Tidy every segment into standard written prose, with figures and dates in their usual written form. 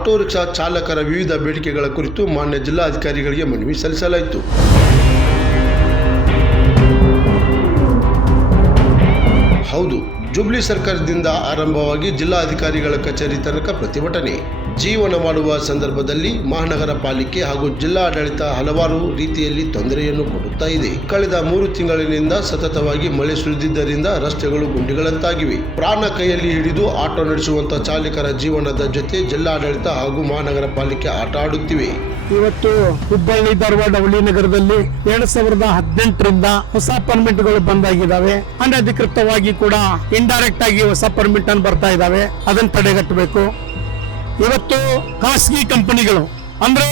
Auto rickshaw ಚಾಲಕರ ವಿವಿಧ ಬೇಡಿಕೆಗಳ ಕುರಿತು ಮಾನ್ಯ ಜಿಲ್ಲಾಧಿಕಾರಿಗಳಿಗೆ ಮನವಿ ಸಲ್ಲಿಸಲಾಯಿತು. ಹೌದು, ಜುಬ್ಲಿ ಸರ್ಕಾರದಿಂದ ಆರಂಭವಾಗಿ ಜಿಲ್ಲಾಧಿಕಾರಿಗಳ ಕಚೇರಿ ತನಕ ಪ್ರತಿಭಟನೆ. ಜೀವನ ಮಾಡುವ ಸಂದರ್ಭದಲ್ಲಿ ಮಹಾನಗರ ಪಾಲಿಕೆ ಹಾಗೂ ಜಿಲ್ಲಾಡಳಿತ ಹಲವಾರು ರೀತಿಯಲ್ಲಿ ತೊಂದರೆಯನ್ನು ಕೊಡುತ್ತಾ ಇದೆ. ಕಳೆದ 3 ತಿಂಗಳಿನಿಂದ ಸತತವಾಗಿ ಮಳೆ ಸುರಿದಿದ್ದರಿಂದ ರಸ್ತೆಗಳು ಗುಂಡಿಗಳಂತಾಗಿವೆ. ಪ್ರಾಣ ಕೈಯಲ್ಲಿ ಹಿಡಿದು ಆಟೋ ನಡೆಸುವಂತಹ ಚಾಲಕರ ಜೀವನದ ಜೊತೆ ಜಿಲ್ಲಾಡಳಿತ ಹಾಗೂ ಮಹಾನಗರ ಪಾಲಿಕೆ ಆಟ ಆಡುತ್ತಿವೆ. ಇವತ್ತು ಹುಬ್ಬಳ್ಳಿ ಧಾರವಾಡ ಹುಲಿ ನಗರದಲ್ಲಿ 2018ರಿಂದ ಹೊಸ ಪರ್ಮಿಟ್ಗಳು ಬಂದಾಗಿದ್ದಾವೆ. ಅನಧಿಕೃತವಾಗಿ ಕೂಡ ಇಂಡೈರೆಕ್ಟ್ ಆಗಿ ಹೊಸ ಪರ್ಮಿಟ್ ಅನ್ನು ಬರ್ತಾ ಇದ್ದಾವೆ. ಅದನ್ನು ತಡೆಗಟ್ಟಬೇಕು. ಇವತ್ತು ಖಾಸಗಿ ಕಂಪನಿಗಳು ಅಂದ್ರೆ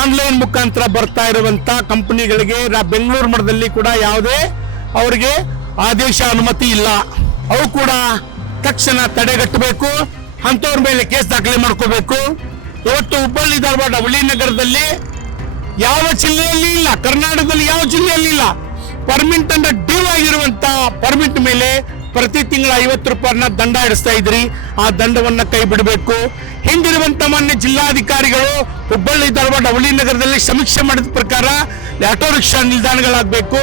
ಆನ್ಲೈನ್ ಮುಖಾಂತರ ಬರ್ತಾ ಇರುವಂತ ಕಂಪನಿಗಳಿಗೆ ಬೆಂಗಳೂರು ಮಠದಲ್ಲಿ ಕೂಡ ಯಾವುದೇ ಅವರಿಗೆ ಆದೇಶ ಅನುಮತಿ ಇಲ್ಲ. ಅವು ಕೂಡ ತಕ್ಷಣ ತಡೆಗಟ್ಟಬೇಕು. ಅಂತವ್ರ ಮೇಲೆ ಕೇಸ್ ದಾಖಲೆ ಮಾಡ್ಕೋಬೇಕು. ಇವತ್ತು ಹುಬ್ಬಳ್ಳಿ ಧಾರವಾಡ ಹುಲಿ ನಗರದಲ್ಲಿ ಯಾವ ಜಿಲ್ಲೆಯಲ್ಲಿ ಇಲ್ಲ, ಕರ್ನಾಟಕದಲ್ಲಿ ಯಾವ ಜಿಲ್ಲೆಯಲ್ಲಿ ಇಲ್ಲ, ಪರ್ಮಿಟ್ ಅನ್ನ ಡ್ಯೂ ಆಗಿರುವಂತ ಪರ್ಮಿಟ್ ಮೇಲೆ ಪ್ರತಿ ತಿಂಗಳ 50 ರೂಪಾಯಿನ ದಂಡ ಇಡಿಸ್ತಾ ಇದ್ರಿ. ಆ ದಂಡವನ್ನ ಕೈ ಬಿಡಬೇಕು. ಹಿಂದಿರುವಂತ ಮಾನ್ಯ ಜಿಲ್ಲಾಧಿಕಾರಿಗಳು ಹುಬ್ಬಳ್ಳಿ ಧಾರವಾಡ ಹುಲಿ ನಗರದಲ್ಲಿ ಸಮೀಕ್ಷೆ ಮಾಡಿದ ಪ್ರಕಾರ ಆಟೋ ರಿಕ್ಷಾ ನಿಲ್ದಾಣಗಳಾಗಬೇಕು.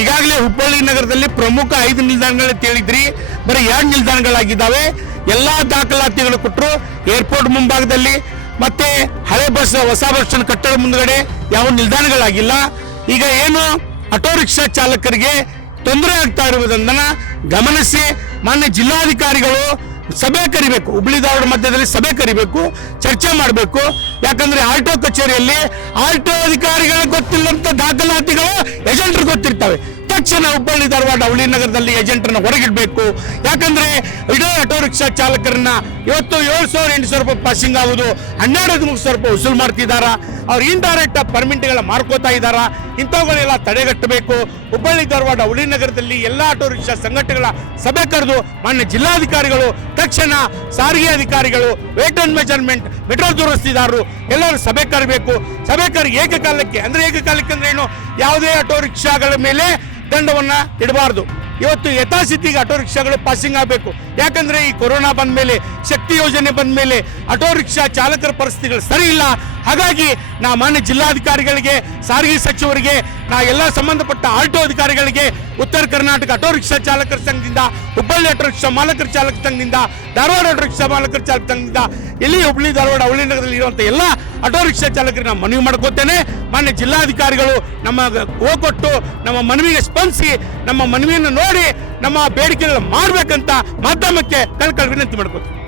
ಈಗಾಗಲೇ ಹುಬ್ಬಳ್ಳಿ ನಗರದಲ್ಲಿ ಪ್ರಮುಖ 5 ನಿಲ್ದಾಣಗಳು ಹೇಳಿದ್ರಿ, ಬರೀ 2 ನಿಲ್ದಾಣಗಳಾಗಿದ್ದಾವೆ. ಎಲ್ಲಾ ದಾಖಲಾತಿಗಳು ಕೊಟ್ಟರು. ಏರ್ಪೋರ್ಟ್ ಮುಂಭಾಗದಲ್ಲಿ ಮತ್ತೆ ಹಳೆ ಬಸ್ ಹೊಸ ಬಸ್ ಸ್ಟ್ಯಾಂಡ್ ಕಟ್ಟಡ ಮುಂದ್ಗಡೆ ಯಾವ ನಿಲ್ದಾಣಗಳಾಗಿಲ್ಲ. ಈಗ ಏನು ಆಟೋ ರಿಕ್ಷಾ ಚಾಲಕರಿಗೆ ತೊಂದರೆ ಆಗ್ತಾ ಇರುವುದನ್ನ ಗಮನಿಸಿ ಮಾನ್ಯ ಜಿಲ್ಲಾಧಿಕಾರಿಗಳು ಸಭೆ ಕರಿಬೇಕು. ಹುಬ್ಬಳ್ಳಿ ಧಾರವಾಡ ಮಧ್ಯದಲ್ಲಿ ಸಭೆ ಕರಿಬೇಕು, ಚರ್ಚೆ ಮಾಡಬೇಕು. ಯಾಕಂದ್ರೆ ಆಲ್ಟೋ ಕಚೇರಿಯಲ್ಲಿ ಆಲ್ಟೋ ಅಧಿಕಾರಿಗಳಿಗೆ ಗೊತ್ತಿಲ್ಲಂತ ದಾಖಲಾತಿಗಳು ಏಜೆಂಟ್ರಿಗೆ ಗೊತ್ತಿರ್ತವೆ. ತಕ್ಷಣ ಹುಬ್ಬಳ್ಳಿ ಧಾರವಾಡ ಹುಲಿ ನಗರದಲ್ಲಿ ಏಜೆಂಟ್ರನ್ನ ಹೊರಗಿಡಬೇಕು. ಯಾಕಂದ್ರೆ ಇಡೀ ಆಟೋ ರಿಕ್ಷಾ ಚಾಲಕರನ್ನ ಇವತ್ತು 7,000-8,000 ರೂಪಾಯಿ ಪಾಸಿಂಗ್ ಆಗುವುದು, 12,000 ರೂಪಾಯಿ ವಸೂಲು ಮಾಡ್ತಿದ್ದಾರ. ಅವ್ರು ಇಂಡೈರೆಕ್ಟ್ ಪರ್ಮಿಟ್ಗಳ ಮಾರ್ಕೋತಾ ಇದ್ದಾರ. ಇಂಥವುಗಳೆಲ್ಲ ತಡೆಗಟ್ಟಬೇಕು. ಹುಬ್ಬಳ್ಳಿ ಧಾರವಾಡ ಹುಲಿ ನಗರದಲ್ಲಿ ಎಲ್ಲಾ ಆಟೋ ರಿಕ್ಷಾ ಸಂಘಟನೆಗಳ ಸಭೆ ಕರೆದು ಮಾನ್ಯ ಜಿಲ್ಲಾಧಿಕಾರಿಗಳು ತಕ್ಷಣ ಸಾರಿಗೆ ಅಧಿಕಾರಿಗಳು, ವೇಟ್ ಅಂಡ್ ಮೆಜರ್ಮೆಂಟ್, ಮೆಟ್ರೋ ದುರಸ್ತಿದಾರರು ಎಲ್ಲರೂ ಸಭೆ ಕರೆಯಬೇಕು. ಸಭೆ ಕರೆ ಏಕಕಾಲಕ್ಕೆ ಅಂದ್ರೆ ಏನು, ಯಾವುದೇ ಆಟೋ ರಿಕ್ಷಾಗಳ ಮೇಲೆ ದಂಡವನ್ನ ಇಡಬಾರ್ದು. ಇವತ್ತು ಯಥಾಸ್ಥಿತಿಗೆ ಆಟೋ ರಿಕ್ಷಾಗಳು ಪಾಸಿಂಗ್ ಆಗಬೇಕು. ಯಾಕಂದ್ರೆ ಈ ಕೊರೋನಾ ಬಂದ ಮೇಲೆ, ಶಕ್ತಿ ಯೋಜನೆ ಬಂದ ಮೇಲೆ ಆಟೋ ರಿಕ್ಷಾ ಚಾಲಕರ ಪರಿಸ್ಥಿತಿಗಳು ಸರಿ ಇಲ್ಲ. ಹಾಗಾಗಿ ನಾ ಮಾನ್ಯ ಜಿಲ್ಲಾಧಿಕಾರಿಗಳಿಗೆ, ಸಾರಿಗೆ ಸಚಿವರಿಗೆ, ನಾ ಎಲ್ಲ ಸಂಬಂಧಪಟ್ಟ ಆಲ್ಟೋ ಅಧಿಕಾರಿಗಳಿಗೆ, ಉತ್ತರ ಕರ್ನಾಟಕ ಆಟೋ ರಿಕ್ಷಾ ಚಾಲಕರ ಸಂಘದಿಂದ, ಹುಬ್ಬಳ್ಳಿ ಆಟೋ ರಿಕ್ಷಾ ಮಾಲಕರ ಚಾಲಕ ಸಂಘದಿಂದ, ಧಾರವಾಡ ಆಟೋ ರಿಕ್ಷಾ ಮಾಲಕರ ಚಾಲಕ ಸಂಘದಿಂದ, ಇಲ್ಲಿ ಹುಬ್ಬಳ್ಳಿ ಧಾರವಾಡ ಹುಲಿ ನಗರದಲ್ಲಿ ಇರುವಂತ ಎಲ್ಲ ಆಟೋ ರಿಕ್ಷಾ ಚಾಲಕರಿಗೆ ನಾನು ಮನವಿ ಮಾಡ್ಕೋತೇನೆ. ಮಾನ್ಯ ಜಿಲ್ಲಾಧಿಕಾರಿಗಳು ನಮ್ಮ ಹೋಗೊಟ್ಟು ನಮ್ಮ ಮನವಿಗೆ ಸ್ಪಂದಿಸಿ ನಮ್ಮ ಮನವಿಯನ್ನು ನೋಡಿ ನಮ್ಮ ಬೇಡಿಕೆಗಳನ್ನು ಮಾಡಬೇಕಂತ ಮಾಧ್ಯಮಕ್ಕೆ ಕಳಕಳಿ ವಿನಂತಿ ಮಾಡ್ಕೋತೀನಿ.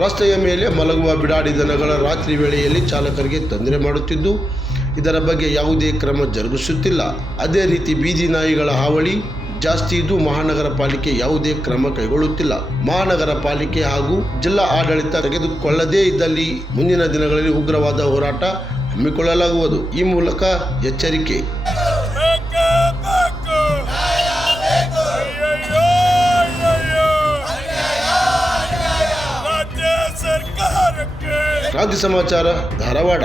ರಸ್ತೆಯ ಮೇಲೆ ಮಲಗುವ ಬಿಡಾಡಿ ದನಗಳ ರಾತ್ರಿ ವೇಳೆಯಲ್ಲಿ ಚಾಲಕರಿಗೆ ತೊಂದರೆ ಮಾಡುತ್ತಿದ್ದು, ಇದರ ಬಗ್ಗೆ ಯಾವುದೇ ಕ್ರಮ ಜರುಗಿಸುತ್ತಿಲ್ಲ. ಅದೇ ರೀತಿ ಬೀದಿ ನಾಯಿಗಳ ಹಾವಳಿ ಜಾಸ್ತಿ ಇದ್ದು ಮಹಾನಗರ ಪಾಲಿಕೆ ಯಾವುದೇ ಕ್ರಮ ಕೈಗೊಳ್ಳುತ್ತಿಲ್ಲ. ಮಹಾನಗರ ಪಾಲಿಕೆ ಹಾಗೂ ಜಿಲ್ಲಾ ಆಡಳಿತ ತೆಗೆದುಕೊಳ್ಳದೇ ಇದ್ದಲ್ಲಿ ಮುಂದಿನ ದಿನಗಳಲ್ಲಿ ಉಗ್ರವಾದ ಹೋರಾಟ ಹಮ್ಮಿಕೊಳ್ಳಲಾಗುವುದು. ಈ ಮೂಲಕ ಎಚ್ಚರಿಕೆ. ಕ್ರಾಂತಿ ಸಮಾಚಾರ ಧಾರವಾಡ.